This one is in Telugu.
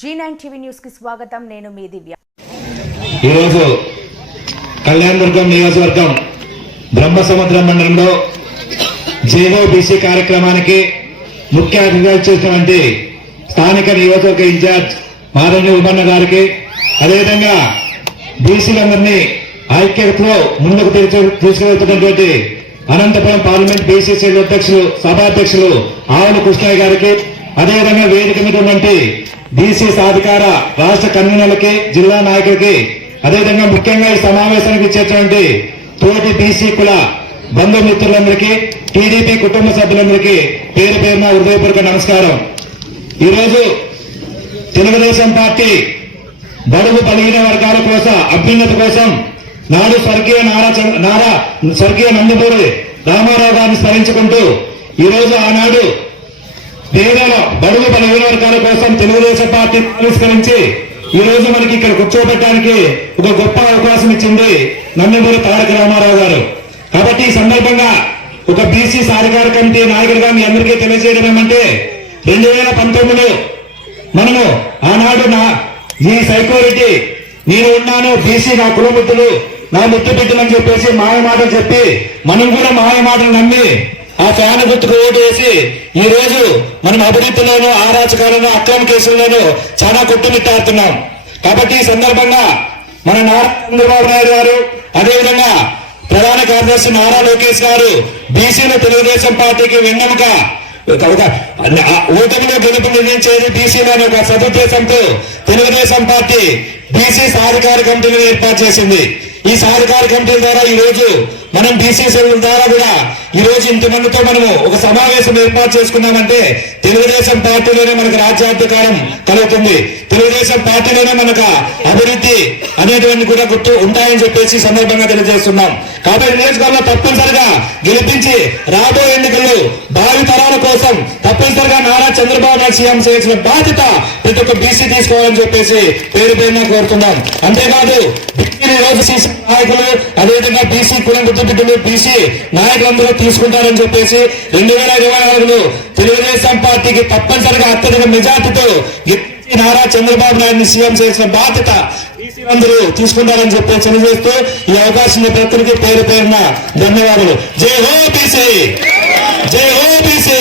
జీ నైన్ టీవీ న్యూస్కి స్వాగతం. నేను మీ దివ్య. ఈరోజు కళ్యాణదుర్గం నియోజకవర్గం బ్రహ్మసముద్రం మండలంలో జేఓ కార్యక్రమానికి ముఖ్య అతిథిగా చేసినటువంటి స్థానిక నియోజకవర్గ ఇన్ఛార్జ్ మాధవి ఉమన్న గారికి అదేవిధంగా బీసీలందరినీ ఐక్యతలో ముందుకు తీసుకువెళ్తున్నటువంటి అనంతపురం పార్లమెంట్ బీసీసీ అధ్యక్షులు సభాధ్యక్షులు ఆవుల కృష్ణయ్య గారికి అదేవిధంగా వేదిక మీద ఉన్నటువంటి డిసి సాధికార రాష్ట్ర కన్వీనర్లకి జిల్లా నాయకులకి అదేవిధంగా ముఖ్యంగా ఈ సమావేశానికి ఇచ్చేటువంటి తోటి బీసీ కుల బంధుమిత్రులందరికీ టీడీపీ కుటుంబ సభ్యులందరికీ పేరు పేరున హృదయపూర్వక నమస్కారం. ఈరోజు తెలుగుదేశం పార్టీ బడుగు బలహీన వర్గాల కోసం అభ్యున్నత కోసం నాడు స్వర్గీయ నారా చంద్ర- నారా స్వర్గీయ నందమూరి రామారావు గారిని స్మరించుకుంటూ ఈరోజు ఆనాడు పేదల బడుగు బలహీన వర్గాల కోసం తెలుగుదేశం పార్టీ ఆవిష్కరించి ఈ రోజు మనకి ఇక్కడ కూర్చోబెట్టడానికి ఒక గొప్ప అవకాశం ఇచ్చింది నమ్మిమూరి తారక రామారావు గారు. కాబట్టి ఈ సందర్భంగా ఒక బీసీ సాధికార కమిటీ నాయకుడిగా మీ అందరికీ తెలియజేయడం ఏమంటే రెండు వేల పంతొమ్మిదిలో మనము ఆనాడు నా ఈ సైకోరిటీ నేను ఉన్నాను బీసీ నా కులమిత్రులు నా ముద్దు బిడ్డలని చెప్పేసి మాయ మాటలు చెప్పి మనం కూడా మాయ మాటలు నమ్మి ఆ ఫ్యాన్ గుర్తుకు ఓటు వేసి ఈ రోజు మనం అభివృద్ధిలోను ఆరాచకాలను అక్రమ కేసుల్లోనూ చాలా కొట్టుమిట్టాడుతున్నాం. కాబట్టి ఈ సందర్భంగా మన నారా చంద్రబాబు నాయుడు గారు అదేవిధంగా ప్రధాన కార్యదర్శి నారా లోకేష్ గారు బీసీలో తెలుగుదేశం పార్టీకి వెన్నెముక ఒక- ఓటమిలో గెలుపు నిర్ణయించేది బీసీలోని ఒక సదుద్దేశంతో తెలుగుదేశం పార్టీ బీసీ సాధికార కమిటీని ఏర్పాటు చేసింది. ఈ సహకార కమిటీల ద్వారా ఈ రోజు మనం బీసీసీల ద్వారా కూడా ఈ రోజు ఇంతమందితో మనము ఒక సమావేశం ఏర్పాటు చేసుకున్నామంటే తెలుగుదేశం పార్టీలోనే మనకు రాజ్యాధికారం కలుగుతుంది. తెలుగుదేశం పార్టీలోనే మనకు అభివృద్ధి అనేటువంటి కూడా గుర్తు ఉంటాయని చెప్పేసి సందర్భంగా తెలియజేస్తున్నాం. కాబట్టి నియోజకవర్గంలో తప్పనిసరిగా గెలిపించి రాబోయే ఎన్నికల్లో కోసం తప్పనిసరిగా నారా చంద్రబాబు నాయుడు సీఎం చేయాల్సిన బాధ్యత ప్రతి ఒక్క బీసీ తీసుకోవాలని చెప్పేసి పేరు పేరున కోరుతున్నాం. అంతేకాదు ఈ నాయకులు అదేవిధంగా బీసీ కులం బిడ్డలు బీసీ నాయకులందరూ తీసుకుంటారని చెప్పేసి రెండు వేల ఇరవై నాలుగులో తెలుగుదేశం పార్టీకి తప్పనిసరిగా అత్యధిక మెజార్టీతో నారా చంద్రబాబు నాయుడిని సీఎం చేసిన బాధ్యత అందరూ తీసుకుంటారని చెప్పి తెలియజేస్తూ ఈ అవకాశం ప్రతి పేరు పేరున ధన్యవాదాలు. జై హో బీసీ జై హో బీసీ